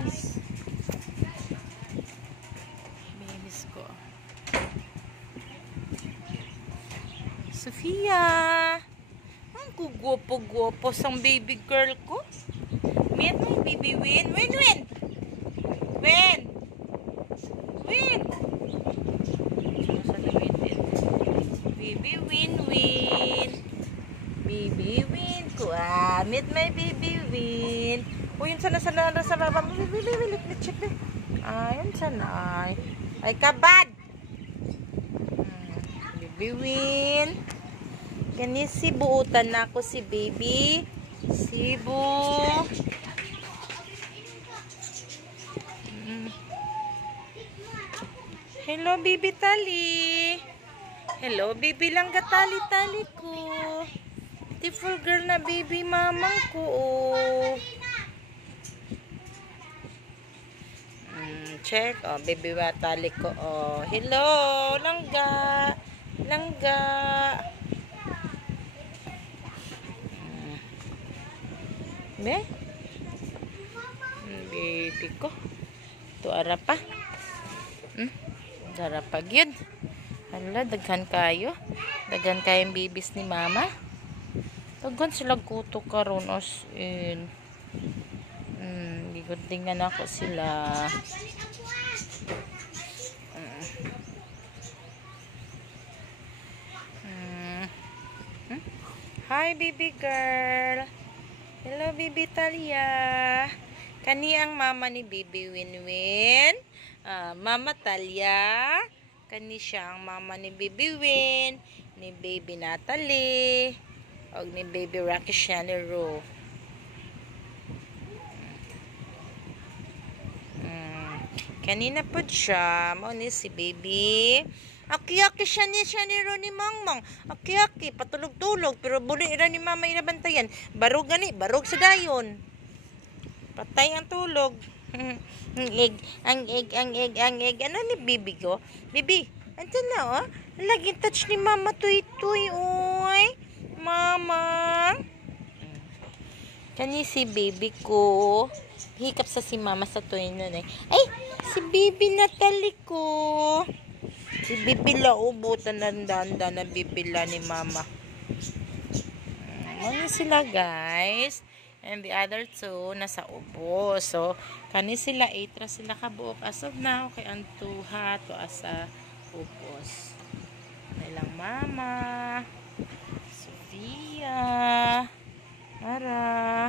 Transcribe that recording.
guys. Miss ko. Sofia! Ang kugwapo-gwapo sang baby girl ko. Meet mo, baby Win. Win! Win! Win! Baby Win. Baby Win ko. Meet my baby Win. Yun sana sa baba mo. Let me check it. Yun sana. Ay, kabad! Baby Win. Kani si buutan na ako si baby. Sibu. Hello, baby Tali. Hello, baby lang tali ko. Beautiful girl na baby mamang ko. Check. Baby tali ko. Hello, langga. Be? Baby ko. Ito ara pa. Dara pag yun. Hala, daghan kayo. Daghan kayong babies ni mama. Daghan sila kuto karon as in. Giguntingan ako sila. Hi, baby girl. Hello, baby Talia. Kani ang mama ni baby Winwin. Mama Talia. Kani siya ang mama ni baby Win, ni baby Natalie, o ni baby Rocky Shanero. Kanina po siya. Mao ni si baby. Aki-aki siya ni Shanero ni Mangmang. Aki-aki. Patulog-tulog. Pero buli ira ni mama inabantayan. Barog gani. Barog sa dayon. Patay ang tulog. Ang egg. Ano ni bibi ko? Bibi, ito na laging touch ni mama tuy-tuy, oy. Mama. Kani si baby ko. Hikap sa si mama sa tuy nun eh. Ay, si baby Natalie ko. Si baby laubutan nandanda na bibila ni mama. Ano sila guys? And the other two, nasa ubo. So, kani sila 8 ra sila kabuok as of now. Kay ang 2 to asa upos. Nilang mama. Sofia. Ara.